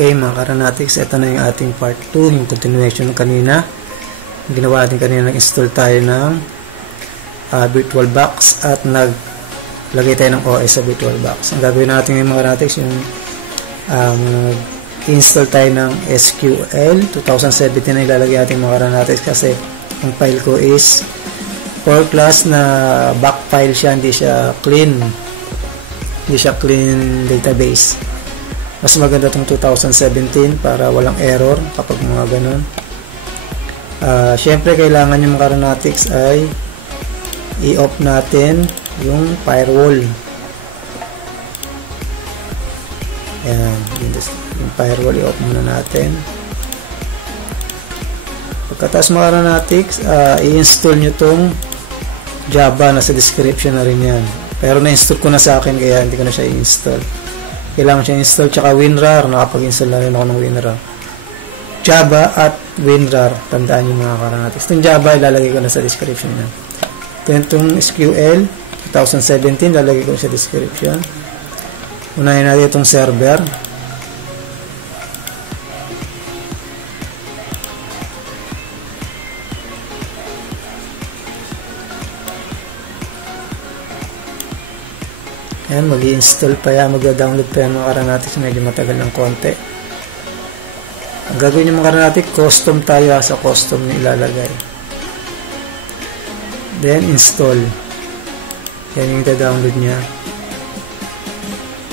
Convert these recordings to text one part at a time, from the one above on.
Okay mga karanatics, ito na yung ating part 2, yung continuation ng kanina. Yung ginawa natin kanina, nag-install tayo ng VirtualBox at naglagay tayo ng OS sa VirtualBox. Ang gagawin natin ngayon mga karanatics, yung install tayo ng SQL 2017 na ilalagay natin mga karanatics, kasi ang file ko is 4 class na back file siya, hindi siya clean database. Mas maganda itong 2017 para walang error kapag mga ganun. Syempre kailangan yung mga karanatics ay i-off natin yung firewall. Ayan, yung firewall i-off muna natin. Pagkatapos mga karanatics, i-install nyo itong Java, nasa description na rin yan. Pero na-install ko na sa akin kaya hindi ko na siya i-install. Kailangan siya install, tsaka WinRAR, nakapag-install na rin ako ng WinRAR. Java at WinRAR, tandaan yung mga karanatics. Itong Java, ilalagay ko na sa description na. Itong SQL 2017, ilalagay ko sa description. Unahin natin itong server. Ayan, mag-i-install pa yan, mag-download pa yan mga karanatics, medyo matagal ng konti. Ang gagawin yung mga karanatics, custom tayo, sa custom na ilalagay. Then, install. Yan yung ita-download niya.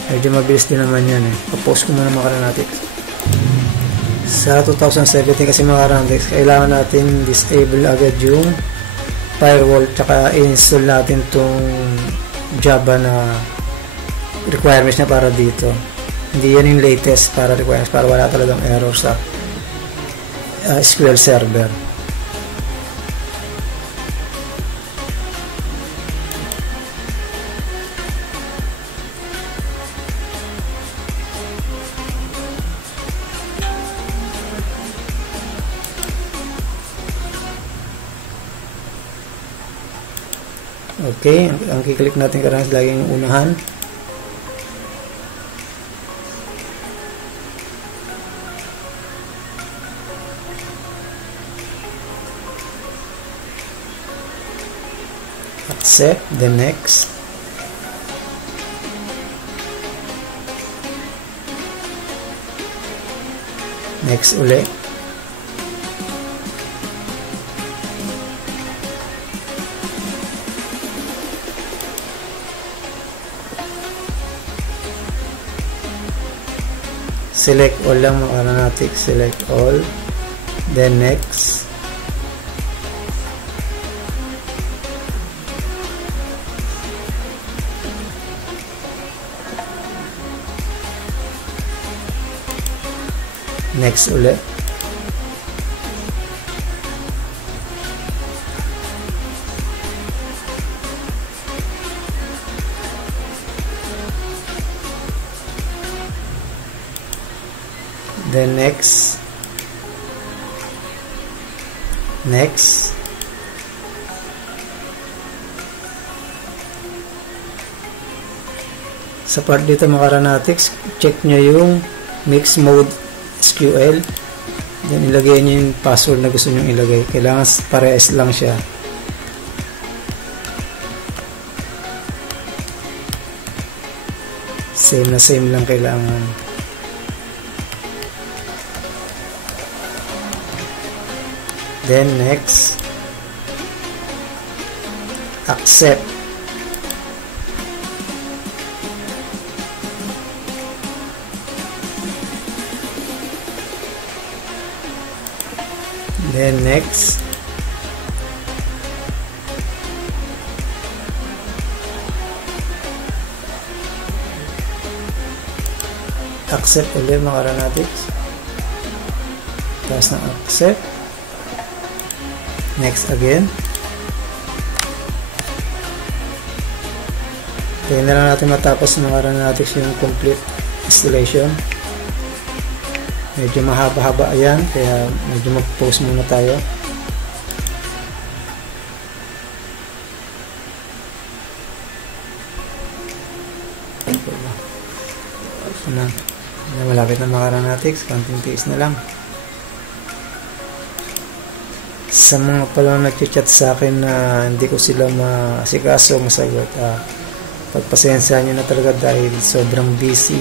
Medyo mabilis din naman yan eh. Pa-post ko muna mga karanatics. Sa 2017 kasi mga karanatics, kailangan natin disable agad yung firewall, tsaka i-install natin itong Java na requirements na para dito. Hindi yan yung latest para requirements, para wala talagang error sa SQL server. Okay, ang kiklik natin karang lagi yung unahan. Accept, the next. Next ulit. Select all lang mga karanatics, select all, then next. Next ulit. Then next. Next. Sa part dito mga karanatics, check nyo yung mix mode SQL, then ilagay nyo yung password na gusto nyo ilagay. Kailangan parehas lang siya. Same na same lang kailangan. Then next, accept. Then next, accept ulit mga karanatics. Tapos na accept. Next again. Kaya na lang natin matapos mga karanatics yung complete installation. Medyo mahaba-haba yan, kaya medyo mag-pause muna tayo. na. Malapit na makaranatics, konting tiis na lang. Sa mga palang nag-chat sa akin na hindi ko sila maasikaso, masagot, pagpasensya nyo na talaga dahil sobrang busy.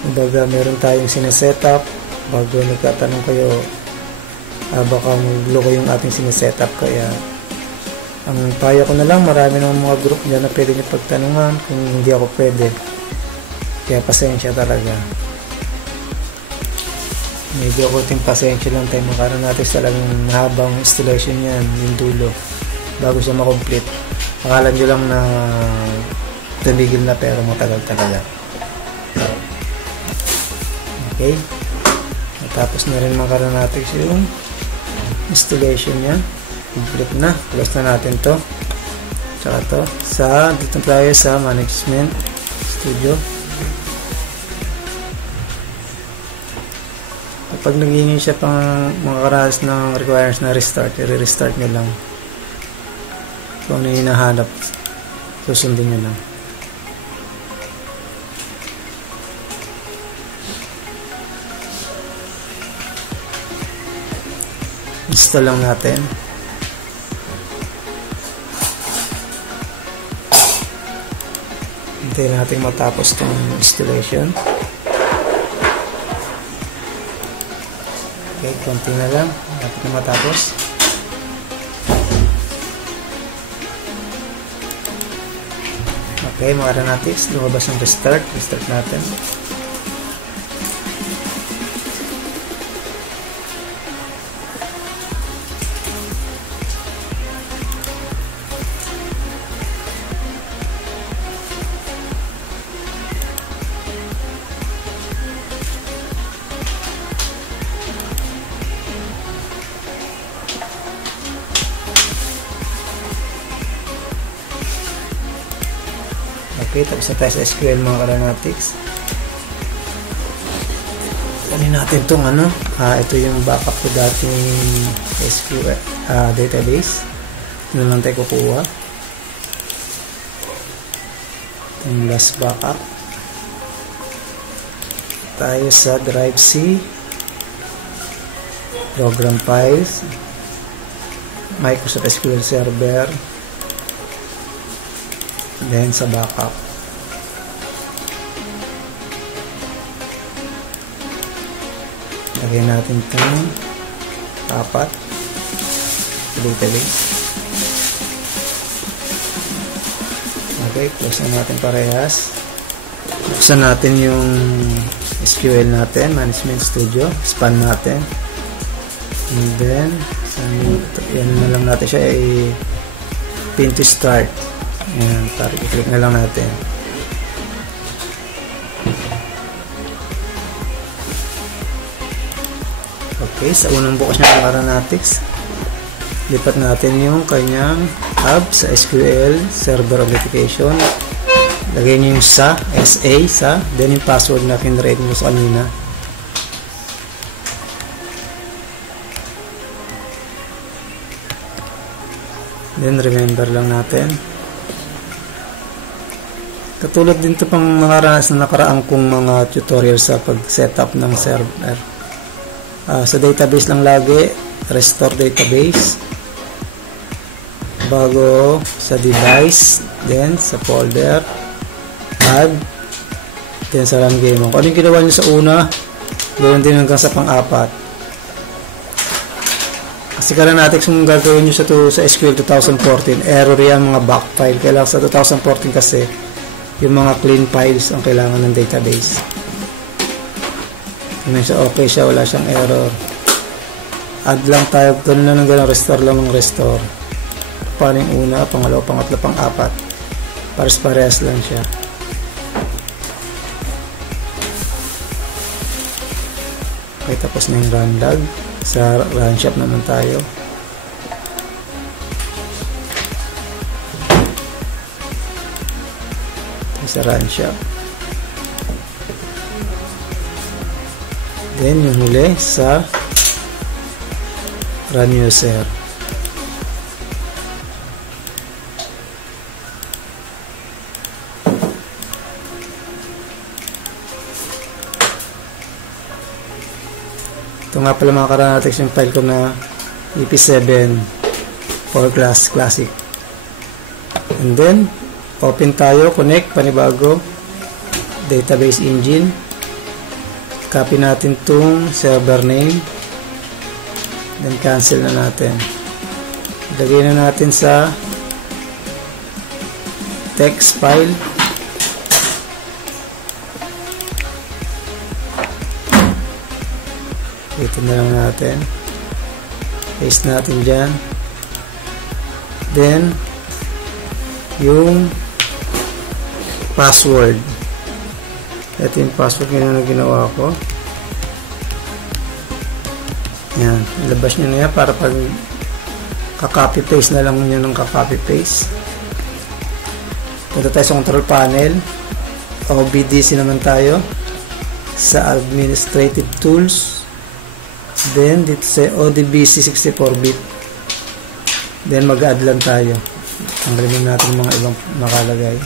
Kumbaga meron tayong sinesetup, bago nagtatanong kayo, baka magulo ko yung ating sinesetup, kaya ang payo ko na lang, marami ng mga group dyan na pwede nyo pagtanungan kung hindi ako pwede, kaya pasensya talaga. Medyo konting pasensya lang tayo, makaroon natin talagang mahabang installation yan, yung dulo, bago siya makomplete. Akala nyo lang na tumigil na, pero matagal talaga. Okay, tapos na rin makaroon natin yung installation niya, complete na. Close na natin to, tsaka to dito tayo sa management studio. Kapag nagingin siya pang mga karanas ng requirements na restart, i-restart nyo lang. Kung ano yung hinahanap, susundin nyo lang. Install lang natin. Hintayin natin matapos itong installation. Okay, konti na lang. Dapat na matapos. Okay, mga aeronautics, lumabas ng restart. Restart natin. Okay, tapos na tayo sa SQL mga aeronautics. Kunin natin itong ito yung backup ko dating SQL database. Ito lang tayo kukuha. Yung last backup. Tayo sa drive C, program files, Microsoft SQL Server, then sa backup. Lagyan natin itong 4 database. Okay, close na natin parehas. Buksan natin yung SQL natin, Management Studio, span natin, and then yan na lang natin siya, pin to start. Ayan, i-click na lang natin. Okay, sa unang bukas niya ng aeronautics, lipat natin yung kanyang hub sa SQL Server Authentication. Lagay niyo yung SA, then yung password na kinrate nyo sa kanina. Then remember lang natin. Katulad din ito pang mga nakaraang kong mga tutorial sa pag-setup ng server. Sa database lang lagi, restore database. Bago sa device, then sa folder, add, then sa run game. Kung ano yung ginawa nyo sa una, gawin din hanggang sa pang-4. Kasi aeronautics kung gagawin nyo sa SQL 2014, error yan mga backfile. Kailangan sa 2014 kasi, yung mga clean files ang kailangan ng database. Kung okay siya, wala siyang error. Add lang tayo, gano'n lang ng gano'n, restore lang ng restore. Paano yung una, pangalawa, pangatlo, pang-4. Parehas lang siya. Okay, tapos na yung run log. Sa run shop naman tayo. Sa run shop. Then yung huli sa run user. Ito nga pala mga karanatics yung file ko na EP7 for classic. And then open tayo, connect, panibago database engine. Copy natin tong server name, then cancel na natin. Lagay na natin sa text file. Ito na lang natin, paste natin dyan. Then yung password, ito yung password na ginawa ko. Yan, ilabas nyo na yan para pag ka-copy paste na lang nyo ng ka-copy paste. Punta tayo sa control panel, OBDC naman tayo, sa administrative tools. Then dito sa ODBC 64-bit, then mag-add lang tayo. Tanggalin natin mga ibang nakalagay.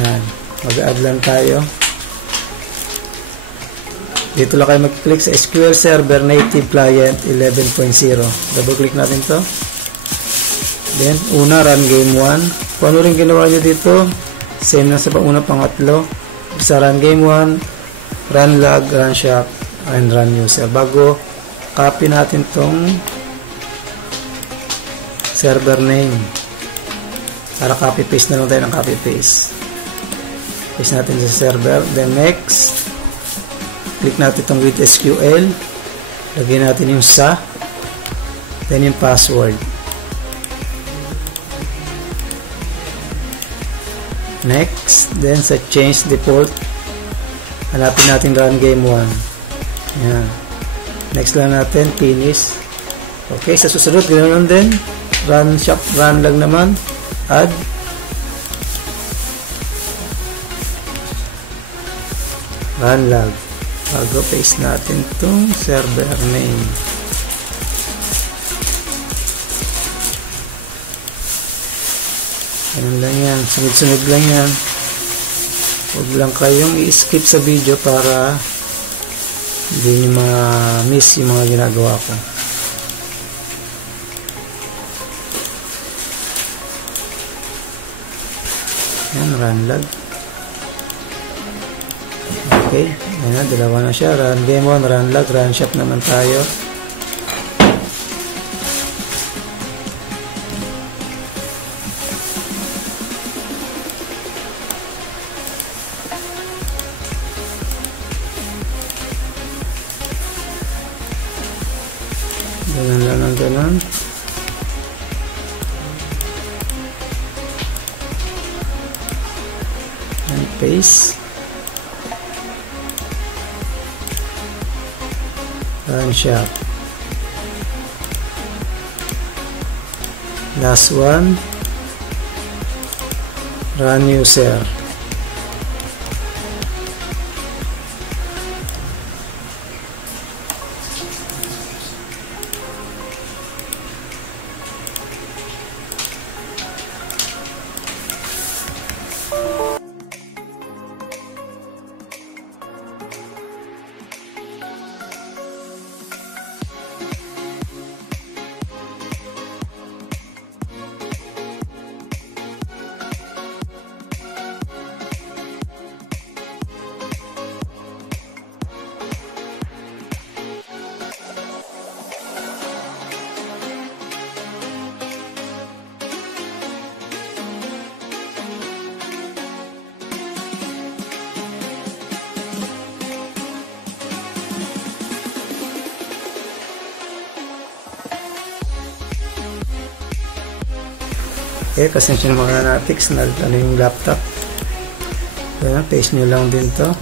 Yan, mag-add lang tayo. Dito lang kayo mag-click sa SQL Server Native Client 11.0. Double click natin to. Then una, run game 1. Kung ano rin ginawa nyo dito, same na sa una, pangatlo. Sa run game 1, run log, run shop, and run user. Bago copy natin tong server name, para copy paste na lang tayo ng copy paste. Paste natin sa server. Then next, click natin itong with SQL, lagyan natin yung sa, then yung password. Next, then sa change default, hanapin natin run game 1. Yan. Next lang natin, finish. Okay, sa susunod, ganoon din. Run shop, run lang naman. Add. Run log. Bago paste natin itong server name. Ganun lang yan. Sunod-sunod lang yan. Huwag lang kayong i-skip sa video para hindi nyo ma-miss yung mga ginagawa ko. Yan, run log. Okay, ayan, dalawa na siya. Run game 1, run log, run shop naman tayo. Ganun lang ang ganun. And paste. Run shop. Last one. Run user. Okay, kasi yung mga natics na ano yung laptop. Kaya paste nyo lang din to.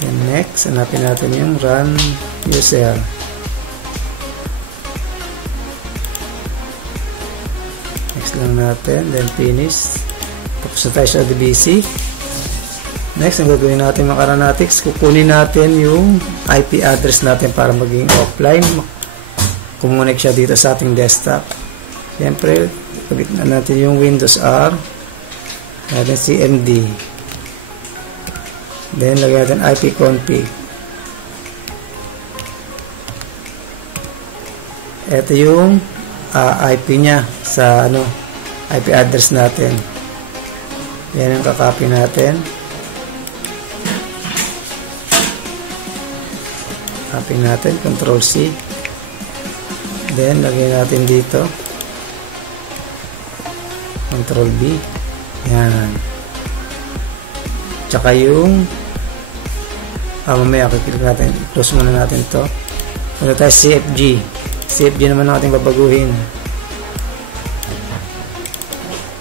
And next, hanapin natin yung run user. Next lang natin, then finish. Tapos na tayo sa ODBC. Next, ang gagawin natin mga karanatics, kukunin natin yung IP address natin para maging offline. Kumunik siya dito sa ating desktop. Siyempre, pagitna natin yung Windows R. natin cmd, then lagyan natin ipconfig. Ito yung IP nya sa IP address natin. Yan yung kakopy natin. Copy natin, Ctrl C. Then lagyan natin dito, Ctrl B. Yan. Tsaka yung mamaya kiklik natin, close muna natin to. Punta tayo CFG. CFG naman ang ating babaguhin.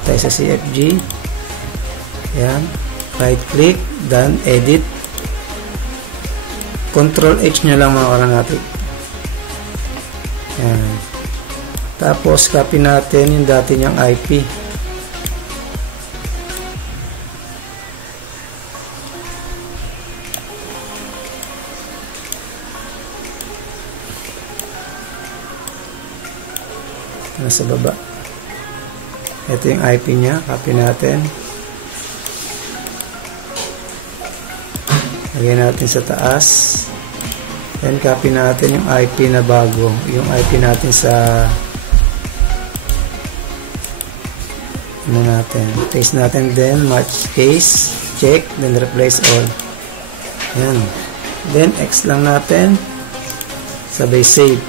Tayo sa CFG. Yan. Right click, done, edit. Ctrl H nyo lang mga karanatik. Yan. Tapos copy natin yung dati niyang IP. Nasa baba. Ito yung IP niya. Copy natin. Lagyan natin sa taas. Then copy natin yung IP na bago. Yung IP natin sa natin. Paste natin, then match case, check, then replace all. Yan. Then X lang natin. Sabay save.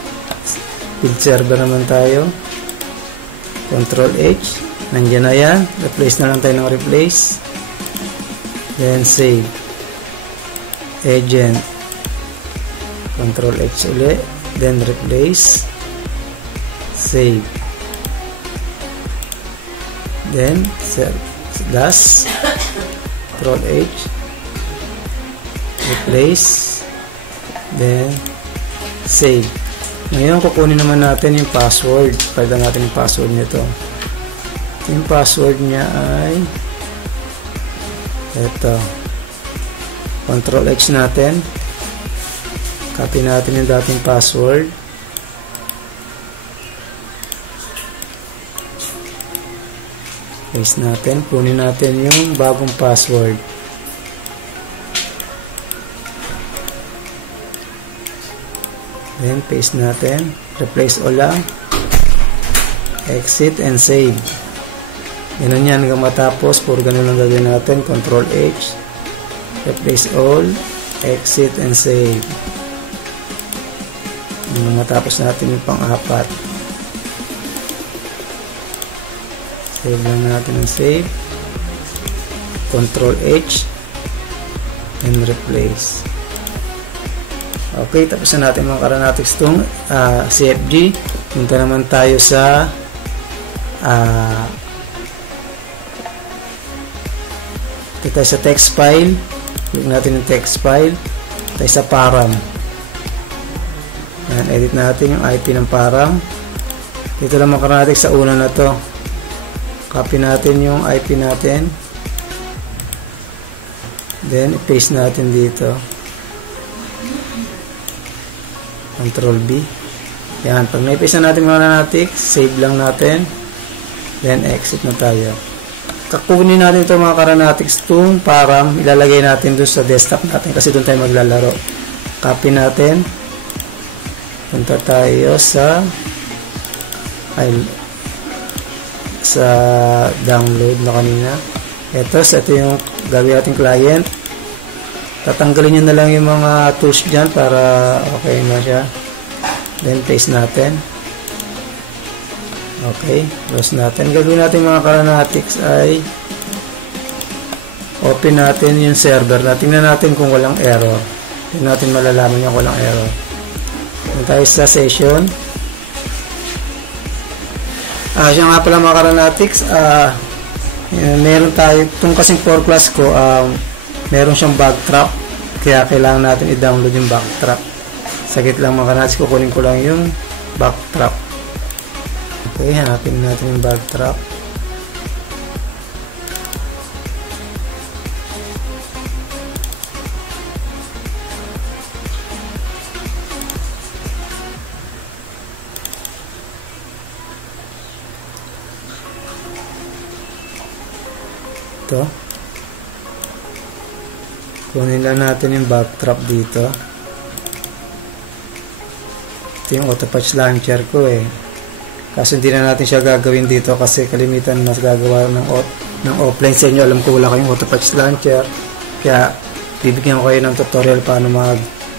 Field server naman tayo. Ctrl H. Nandiyan na yan. Replace na lang tayo ng replace. Then save. Agent. Ctrl H ulit. Then replace. Save. Then dash. Ctrl H. Replace. Then save. Ngayon kukunin naman natin yung password. Palitan natin yung password nito. Yung password niya ay ito. Ctrl H natin. Copy natin yung dating password. Paste natin. Kunin natin yung bagong password. Then paste natin. Replace all lang. Exit and save. Ganun yan hanggang matapos. Puro ganun lang gagawin natin. Ctrl H. Replace all. Exit and save. Hanggang matapos natin yung pang-apat. Save lang natin ang save. Ctrl H. And replace. Okay, tapos na natin mga karanatics itong CFG. Punta naman tayo sa ito tayo sa text file. Click natin yung text file. Tayo sa param. Yan, edit natin yung IP ng param. Dito lang mga karanatics sa una na to. Copy natin yung IP natin. Then, i-paste natin dito. Ctrl B. Yan. Pag na-paste na natin mga karanatics, save lang natin. Then, exit na tayo. Kakunin natin ito mga karanatics itong param. Ilalagay natin doon sa desktop natin kasi doon tayo maglalaro. Copy natin. Punta tayo sa download na kanina. Ito yung gawin natin client. Tatanggalin nyo na lang yung mga tools dyan para okay na siya. Then paste natin. Okay, close natin. Gagawin natin mga karanatics ay open natin yung server. Tingnan natin kung walang error. Tingnan natin malalaman yung walang error. Tingnan tayo sa session. Siya nga pala mga karanatics, meron tayo, itong kasing 4 class ko, meron siyang backtrack. Kaya kailangan natin i-download yung backtrack. Saglit lang mga karanatics, kukunin ko lang yung backtrack. Okay, hanapin natin yung backtrack. ito. Kunin lang natin yung backdrop dito. Ito yung auto-patch launcher ko eh. Kaso hindi na natin siya gagawin dito kasi kalimitan mas gagawa ng offline sa inyo. Alam ko wala kayong auto-patch launcher. Kaya bibigyan ko kayo ng tutorial paano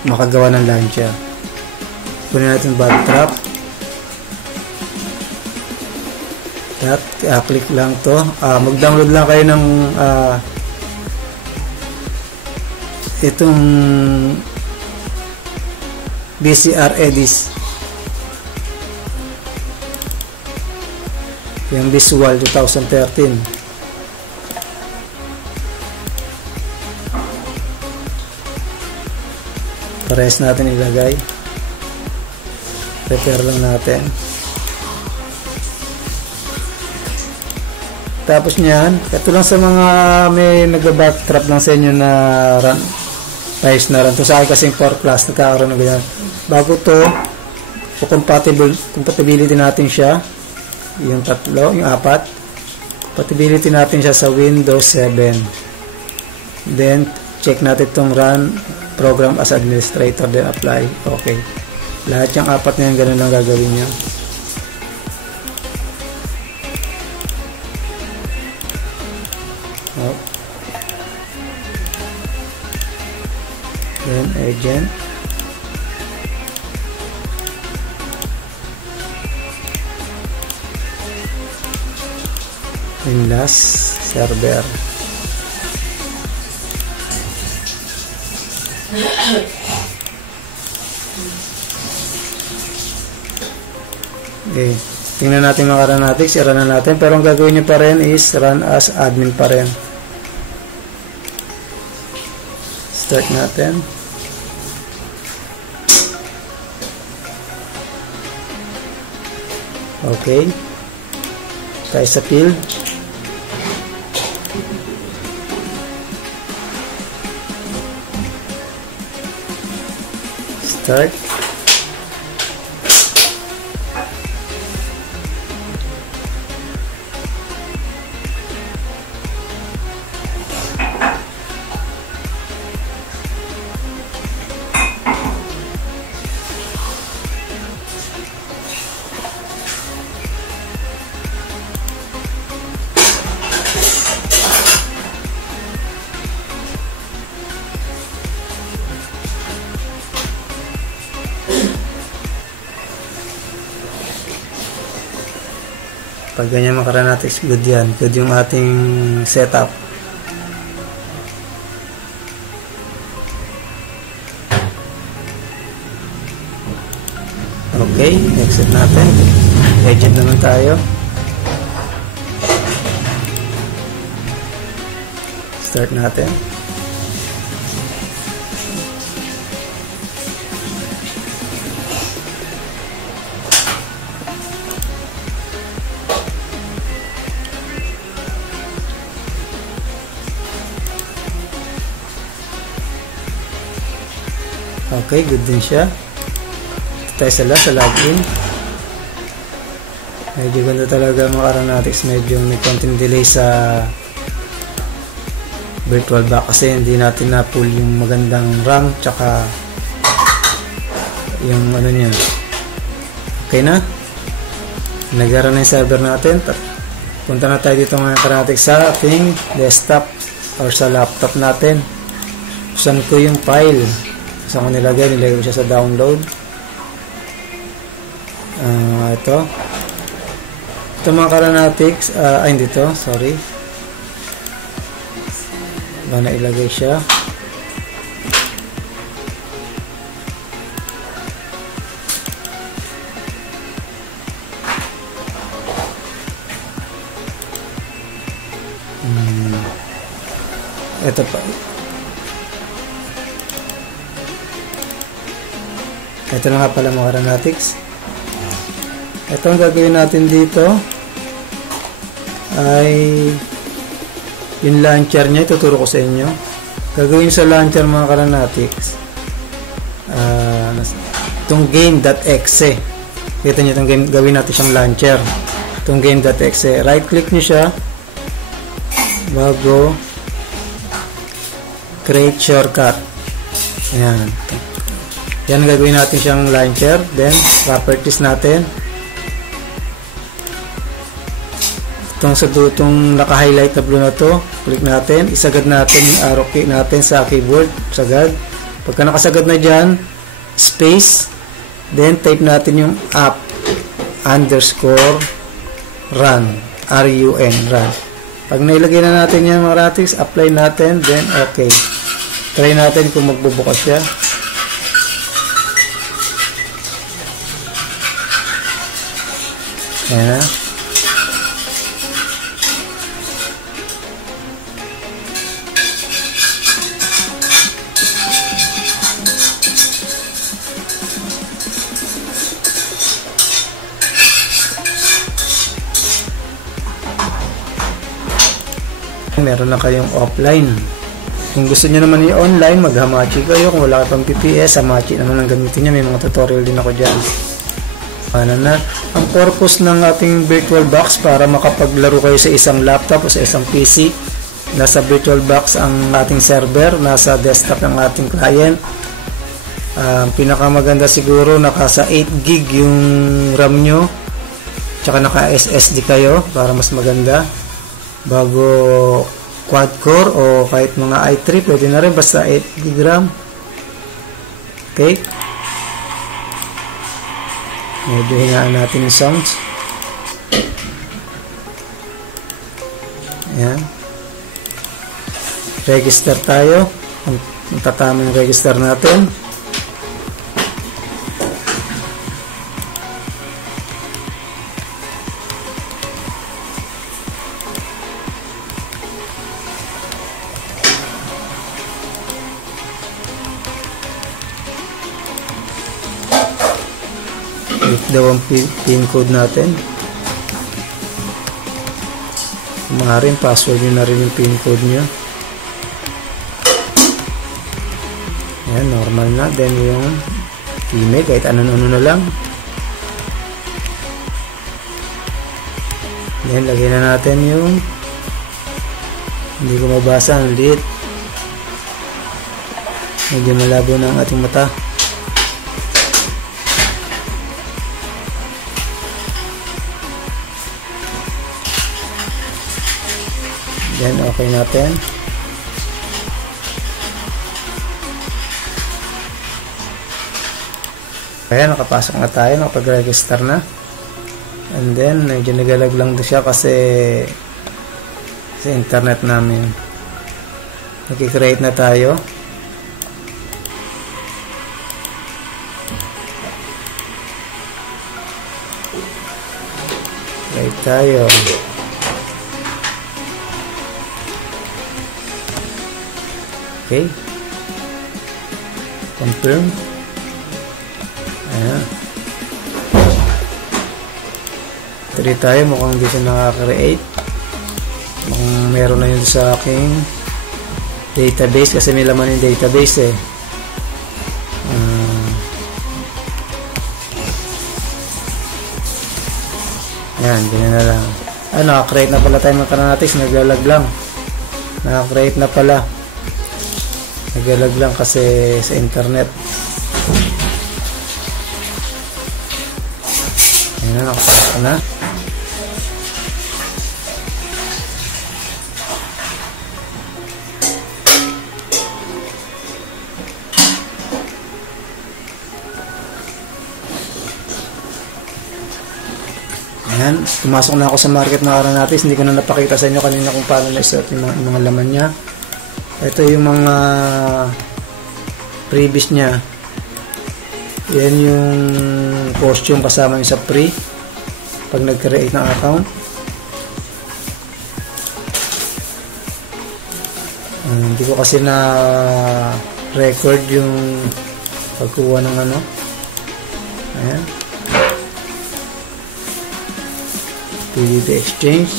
makagawa ng launcher. Kunin natin backdrop. At click lang to. Mag-download lang kayo ng itong VCR Edis, yung Visual 2013. Parehas natin ilagay. Prepare lang natin. Tapos niyan, ito lang sa mga may nag-backtrap lang sa inyo na run, ayos na run. Ito sa akin kasing 4 class, nagkakaroon na ganyan. Bago to, compatibility natin siya, yung 3, yung 4. Compatibility natin siya sa Windows 7. Then, check natin itong run program as administrator, then apply. Okay. Lahat yung 4 na yan, ganun lang gagawin nyo. Then agent, and last server. Okay, tingnan natin mga Ranatics, i-run na natin, pero ang gagawin nyo pa rin is run as admin pa rin. Start natin. Okay. Tayo sa field. Start. Pag ganyan mga Ranatics, good yan. Good yung ating setup. Okay, exit natin. Agent naman tayo. Start natin. Okay, good din siya. Tayo sa login. Medyo ganda talaga mga Ranatics. Medyo may konting delay sa VirtualBox kasi hindi natin na-pull yung magandang RAM tsaka yung ano niya. Okay na? Nag-run na yung server natin. Punta na tayo dito mga Ranatics sa ating desktop or sa laptop natin. Buksan ko yung file. Saan ko nilagay ko siya sa download. Ito mga Ranatics, hindi to, sorry. Ba na ilagay siya. Ito pa. Ito na nga pala mga Ranatics. Ito ang gagawin natin dito ay yung launcher niya. Ituturo ko sa inyo. Gagawin sa launcher mga Ranatics. Itong game.exe. Kita nyo itong game. Gawin natin siyang launcher. Itong game.exe. Right click nyo siya. bago create shortcut. Ayan. Yan gagawin natin siyang launcher. Then properties natin. Itong naka-highlight na blue na to, click natin, isagad natin yung arrow key natin sa keyboard, sagad. Pagka nakasagad na dyan, space, then type natin yung app underscore run, R-U-N, run. Pag nailagay na natin yan mga ratics, apply natin, then okay. Try natin kung magbubukas siya. Ayan na. Meron na kayong offline. Kung gusto nyo naman i-online, mag-hamachi kayo. Kung wala ka pang PPS, hamachi naman ang gamitin nyo. May mga tutorial din ako dyan. Ano na? Ang purpose ng ating VirtualBox para makapaglaro kayo sa isang laptop o sa isang PC. Nasa VirtualBox ang ating server, nasa desktop ng ating client. Pinakamaganda siguro nasa 8 gig yung RAM nyo. Tsaka naka SSD kayo para mas maganda. Bago quad-core o kahit mga i3, pwede na rin basta 8 GB RAM. Okay. Medyo hinaan natin yung sounds. Ayan. Register tayo. Ang tatama yung register natin. Daw ang pin code natin. Maaaring password nyo na rin yung pin code nyo. Ayan, normal na. Then yung email, kahit ano-ano na lang. Then lagyan na natin yung hindi ko mabasa, ang liit. Medyo malabo na ang ating mata. Then okay natin. Kaya nakapasok na tayo, nakapag-register na. And then medyo nagalag lang siya kasi sa internet namin. Nag-create na tayo. Create tayo. Okay. Confirm. Ayan. Try tayo. Mukhang hindi siya nakaka-create. Mukhang meron na yun sa aking database kasi may laman yung database eh. Ayan. Ganyan na lang. Naka-create na pala tayo ng Kananatics. Naglalag lang. Naka-create na pala. Nagalag lang kasi sa internet. Ayan na, nakapasok na. Ayan, pumasok na ako sa market na Kananatics. Hindi ko na napakita sa inyo kanina kung paano na-insert yung mga laman niya. Ito yung mga previous niya. Yan yung costume kasama yung sa free pag nag-create ng account. Hindi ko kasi na record yung pagkuha ng ano. Ayan. PDB exchange.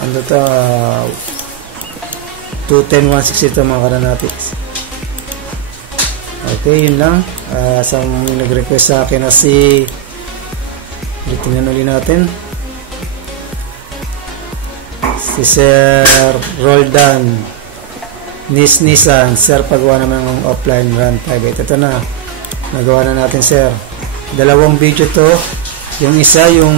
Ano to? 210.162 mga Kananatics. Okay, yun lang. Sa nag-request sa akin na si tingnan ulit natin. Si Sir Roldan Nissan, sir, pagawa naman ng offline run private. Ito na, nagawa na natin, sir. Dalawang video to. Yung isa, yung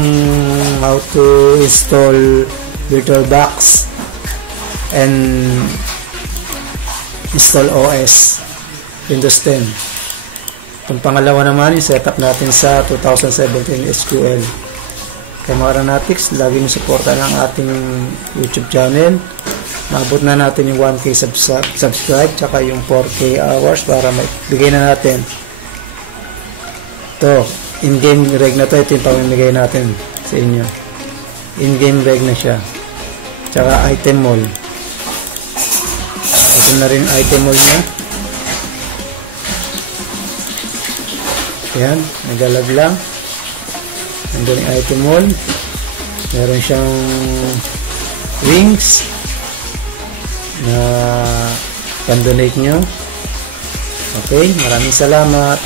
how to install VirtualBox and install OS Windows 10. Itong pangalawa naman, yung setup natin sa 2017 SQL. Kaya mga Aeronautics, lagi nyo supportan ang ating YouTube channel. Maabot na natin yung 1K subscribe tsaka yung 4K hours para maibigay na natin. Ito, in-game reg na to. Ito yung pamimigay natin sa inyo. In-game reg na siya. Tsaka item mall. Ito na rin item mall niya. Yan, nagalag lang. Nandun yung item mall. Meron siyang rings na pan-donate nyo. Okay, maraming salamat.